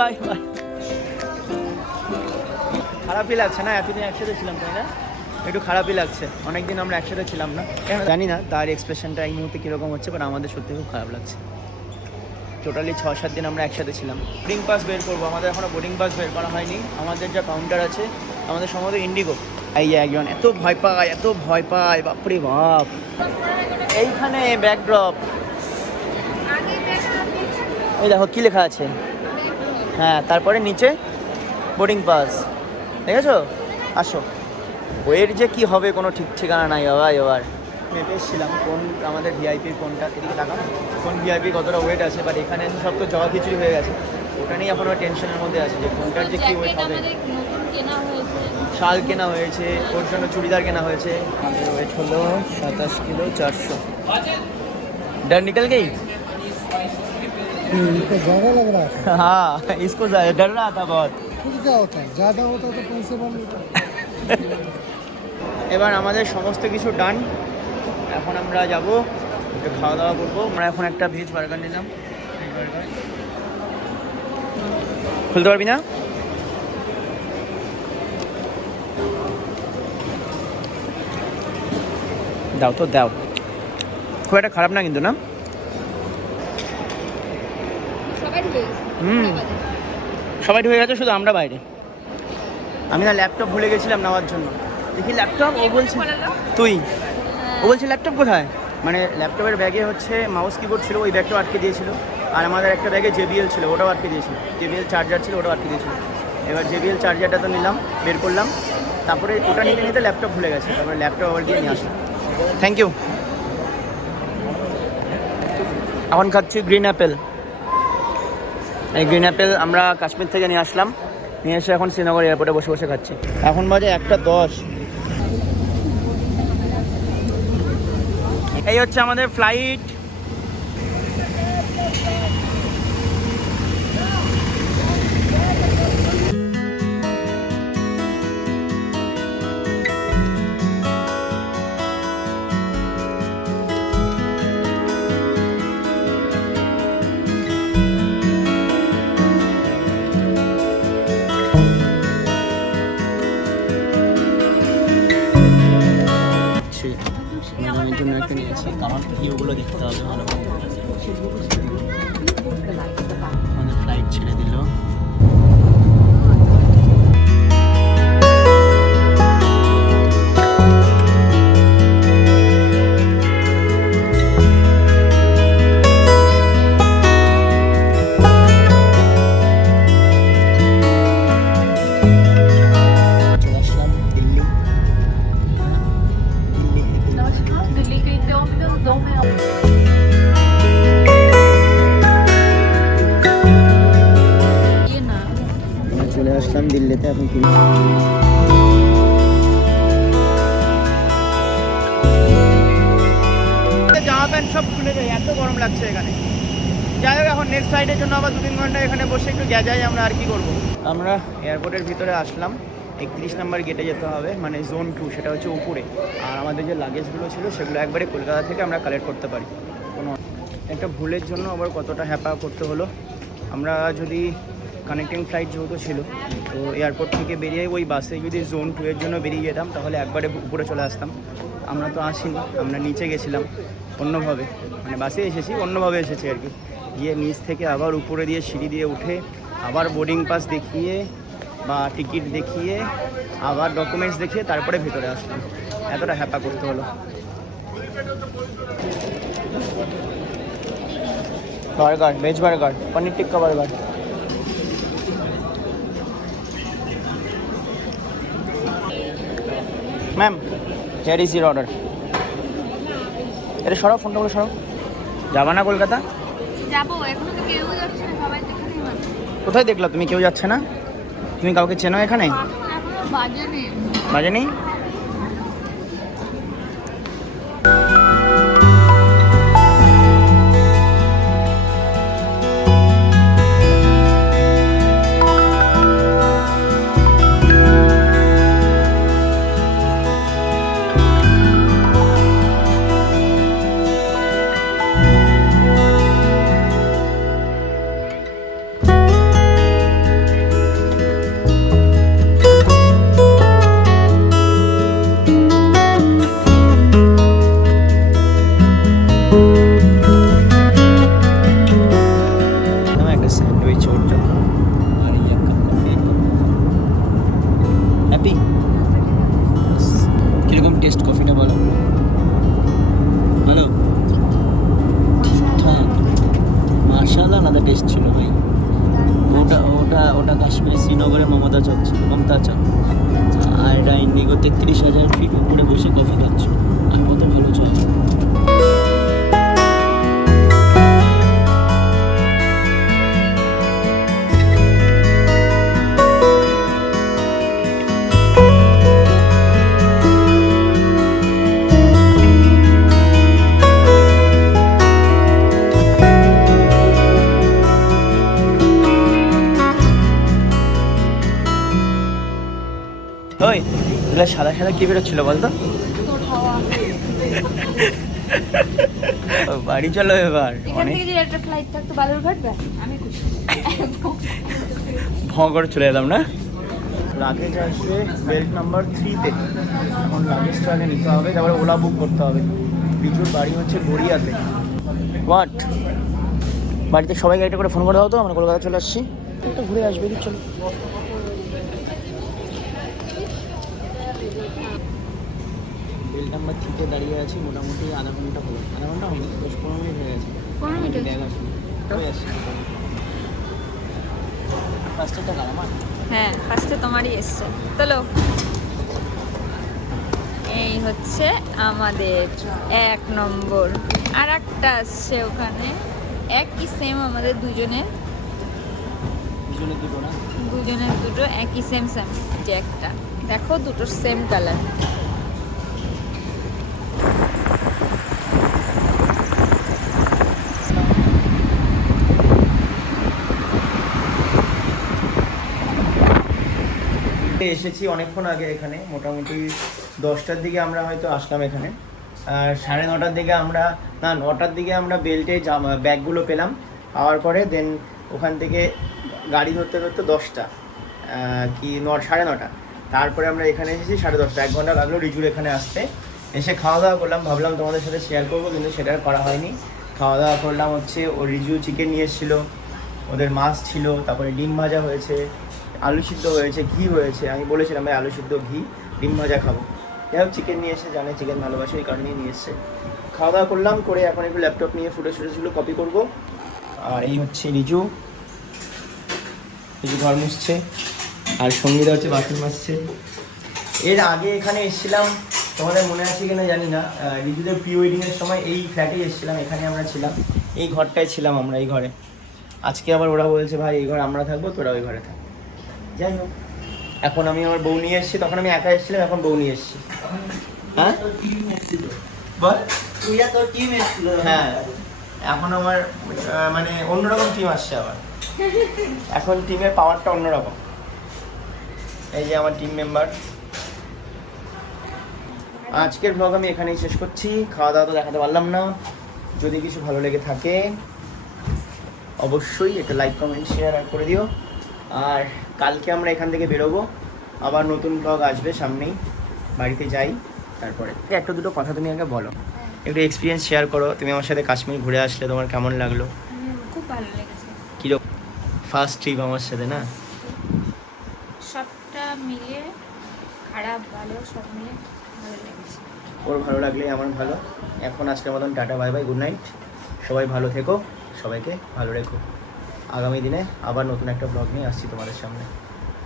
Bye bye খারাপই লাগছে না? এতদিন একসাথে ছিলাম, তাই না? একটু খারাপই লাগছে। অনেক দিন আমরা একসাথে ছিলাম না। জানি না তার এক্সপ্রেশনটা এই মুহূর্তে কীরকম হচ্ছে বাট আমাদের সত্যি খুব খারাপ লাগছে। টোটালি ছ সাত দিন আমরা একসাথে ছিলাম। বোর্ডিং পাস বের করব। আমাদের এখনও বোর্ডিং পাস বের করা হয়নি। আমাদের যা কাউন্টার আছে, আমাদের সম্ভবত ইন্ডিগো এই একজন এত ভয় পায়, এত ভয় পায়, বাপরে বাপ। এইখানে ব্যাকড্রপ এই দেখো কী লেখা আছে? হ্যাঁ তারপরে নিচে বোর্ডিং পাস দেখেছ? আসো। ওয়ের যে কি হবে কোনো ঠিক ঠিকানা নাই বাবা এবার। মেপে এসেছিলাম কোন আমাদের ভিআইপি কোনটা এদিকে টাকা কোন ভিআইপি কতটা ওয়েট আছে বাট এখানে সব তো জগা খিচুড়ি হয়ে গেছে। ওটা নিয়ে এখন টেনশনের মধ্যে আছে যে কোনটার যে কি ওয়েট হবে। শাল কেনা হয়েছে ওর জন্য চুড়িদার কেনা হয়েছে। আমাদের ওয়েট হলো সাতাশ কিলো চারশো। ডান নিকল গেই ज्यादा लग रहा था हाँ इसको ज्यादा डर रहा था बहुत फिर क्या होता है ज्यादा होता तो पैसे बन होता এবার আমাদের সমস্ত কিছু ডান এখন আমরা যাব একটু খাওয়া দাওয়া করবো আমরা এখন একটা ভেজ বার্গার নিলাম ভেজ বার্গার খুলতে পারবি না দাও তো দাও খুব একটা খারাপ না কিন্তু না হুম। সবাই ঢুকে গেছে শুধু আমরা বাইরে। আমি না ল্যাপটপ ভুলে গেছিলাম নেওয়ার জন্য। দেখি ল্যাপটপ ও বলছে তুই। ও বলছে ল্যাপটপ কোথায়? মানে ল্যাপটপের ব্যাগে হচ্ছে মাউস কিবোর্ড ছিল ওই ব্যাগটাও আটকে দিয়েছিল। আর আমাদের একটা ব্যাগে জেবিএল ছিল ওটাও আটকে দিয়েছিল। জেবিএল চার্জার ছিল ওটাও আটকে দিয়েছিল। এবার জেবিএল চার্জারটা তো নিলাম বের করলাম। তারপরে ওটা নিতে নিতে ল্যাপটপ ভুলে গেছে তারপরে ল্যাপটপ আবার গিয়ে নিয়ে আসলাম। থ্যাংক ইউ এখন খাচ্ছি গ্রিন অ্যাপেল। এই গ্রিন অ্যাপেল আমরা কাশ্মীর থেকে নিয়ে আসলাম। নিয়ে এসে এখন শ্রীনগর এয়ারপোর্টে বসে বসে খাচ্ছি। এখন বাজে একটা দশ। এই হচ্ছে আমাদের ফ্লাইট জন্য একটা নিয়েছি। দেখতে হবে ভালো ফ্লাইট ছেড়ে দিল। এখন জামা প্যান্ট সব এত গরম লাগছে এখানে। যাই হোক, এখন জন্য আবার দু তিন ঘণ্টা এখানে বসে একটু আমরা আর কি করব। আমরা এয়ারপোর্টের ভিতরে আসলাম, একত্রিশ নাম্বার গেটে যেতে হবে মানে জোন টু সেটা হচ্ছে উপরে। আর আমাদের যে লাগেজগুলো ছিল, সেগুলো একবারে কলকাতা থেকে আমরা কালেক্ট করতে পারি। কোনো একটা ভুলের জন্য আবার কতটা হ্যাপা করতে হলো। আমরা যদি কানেক্টিং ফ্লাইট যেহেতু ছিল, তো এয়ারপোর্ট থেকে বেরিয়ে ওই বাসে যদি জোন টু এর জন্য বেরিয়ে যেতাম, তাহলে একবারে উপরে চলে আসতাম। আমরা তো আসিনি, আমরা নিচে গেছিলাম অন্যভাবে। মানে বাসে এসেছি, অন্যভাবে এসেছি আর কি। গিয়ে নিচ থেকে আবার উপরে দিয়ে সিঁড়ি দিয়ে উঠে আবার বোর্ডিং পাস দেখিয়ে বা টিকিট দেখিয়ে আবার ডকুমেন্টস দেখিয়ে তারপরে ভেতরে আসলাম। এতটা হ্যাপা করতে হলো। Burger veg burger paneer tikka burger ma'am here is your order এটা সরাও ফোনটা বলে সরাও। যাবা না কলকাতা? যাব এখনও তো কেউ যাচ্ছে না সবাই তো কোথায় দেখলা তুমি? কেউ যাচ্ছে না? তুমি কাউকে চেনো এখানে? এখনও বাজে নেই? কীরকম টেস্ট কফিটা বলো। হ্যালো ঠিকঠাক মার্শাল আলাদা টেস্ট ছিল ভাই। ওটা ওটা ওটা কাশ্মীর শ্রীনগরে মমতা চক ছিল, মমতা চক। আর এটা ইন্ডিগো তেত্রিশ হাজার ফিট উপরে বসে কফি খাচ্ছ আর কত ভালো চা এগুলো সাদা সাদা কি বেরোচ্ছিল বলতো? বাড়ি চলো এবার এখান অনেক। থেকে যদি একটা ফ্লাইট থাকতো বালুরঘাট ব্যাস আমি খুশি। ভঁ করে চলে এলাম না? লাগেজ আসবে বেল্ট নাম্বার থ্রিতে এখন লাগেজটা আগে নিতে হবে তারপরে ওলা বুক করতে হবে। বিজুর বাড়ি হচ্ছে গড়িয়াতে। হোয়াট বাড়িতে সবাইকে একটা করে ফোন করে দাও তো আমরা কলকাতা চলে আসছি। একটু ঘুরে আসবে চলো। বেল্ট নাম্বার থ্রিতে দাঁড়িয়ে আছি মোটামুটি আধা ঘণ্টা হলো। আধা ঘণ্টা হলো দশ পনেরো মিনিট হয়ে গেছে। পনেরো মিনিট ব্যাগ হয়ে আসছে। ফার্স্টেরটা কার আমার হ্যাঁ ফার্স্টে তোমারই এসছে। চলো। এই হচ্ছে আমাদের এক নম্বর। আর একটা আসছে ওখানে। একই সেম আমাদের দুজনের। দুজনে দুটো না? দুজনের দুটো একই সেম সেম যে একটা। দেখো দুটো সেম কালার এসেছি অনেকক্ষণ আগে এখানে, মোটামুটি দশটার দিকে আমরা হয়তো আসলাম এখানে। আর সাড়ে নটার দিকে আমরা, না, নটার দিকে আমরা বেল্টে ব্যাগগুলো পেলাম। পাওয়ার পরে দেন ওখান থেকে গাড়ি ধরতে ধরতে দশটা কি, ন, সাড়ে নটা। তারপরে আমরা এখানে এসেছি সাড়ে দশটা। এক ঘণ্টা লাগল রিজুর এখানে আসতে। এসে খাওয়া দাওয়া করলাম, ভাবলাম তোমাদের সাথে শেয়ার করব, কিন্তু সেটা করা হয়নি। খাওয়া দাওয়া করলাম হচ্ছে, ও রিজু চিকেন নিয়ে এসেছিল, ওদের মাছ ছিল, তারপরে ডিম ভাজা হয়েছে। আলু সিদ্ধ হয়েছে, ঘি হয়েছে। আমি বলেছিলাম ভাই, আলু সিদ্ধ, ঘি, ডিম ভাজা খাব। যাই হোক চিকেন নিয়ে এসে জানে চিকেন ভালোবাসে এই কারণেই নিয়ে এসছে। খাওয়া দাওয়া করলাম, করে এখন একটু ল্যাপটপ নিয়ে ফুটে ফুটেজগুলো কপি করব। আর এই হচ্ছে রিজু। রিজু ঘর মুছছে। আর সঙ্গীতা হচ্ছে বাসন মাজছে। এর আগে এখানে এসেছিলাম, তোমাদের মনে আছে কিনা জানি না। রিজুদের প্রি ওয়েডিংয়ের সময় এই ফ্ল্যাটেই এসেছিলাম, এখানে আমরা ছিলাম। এই ঘরটায় ছিলাম আমরা, এই ঘরে। আজকে আবার ওরা বলছে, ভাই, এই ঘরে আমরা থাকব, তোরা ওই ঘরে থাক। যাই হোক। এখন আমি আমার বউ নিয়ে এসেছি, তখন আমি একা এসেছিলাম, এখন বউ নিয়ে এসেছি। হ্যাঁ? বল। হ্যাঁ। এখন আমার মানে অন্যরকম টিম আসছে আবার। এখন টিমের পাওয়ারটা অন্যরকম। এই যে আমার টিম মেম্বার আজকের ব্লগ আমি এখানেই শেষ করছি। খাওয়া দাওয়া তো দেখাতে পারলাম না। যদি কিছু ভালো লেগে থাকে, অবশ্যই একটা লাইক কমেন্ট শেয়ার আর করে দিও। আর কালকে আমরা এখান থেকে বেরোবো। আবার নতুন ব্লগ আসবে সামনেই। বাড়িতে যাই তারপরে। একটা দুটো কথা তুমি আগে বলো। একটু এক্সপিরিয়েন্স শেয়ার করো। তুমি আমার সাথে কাশ্মীর ঘুরে আসলে তোমার কেমন লাগল? খুব ভালো লেগেছে। কীরকম? ফার্স্ট ট্রিপ আমার সাথে না? সবটা মিলিয়ে খারাপ ভালো সব মিলে ভালো লেগেছে। ওর ভালো লাগলে আমার ভালো। এখন আজকের মতন tata bye bye good night সবাই ভালো থেকো। সবাইকে ভালো রেখো। আগামী দিনে আবার নতুন একটা ব্লগ নিয়ে আসছি তোমাদের সামনে।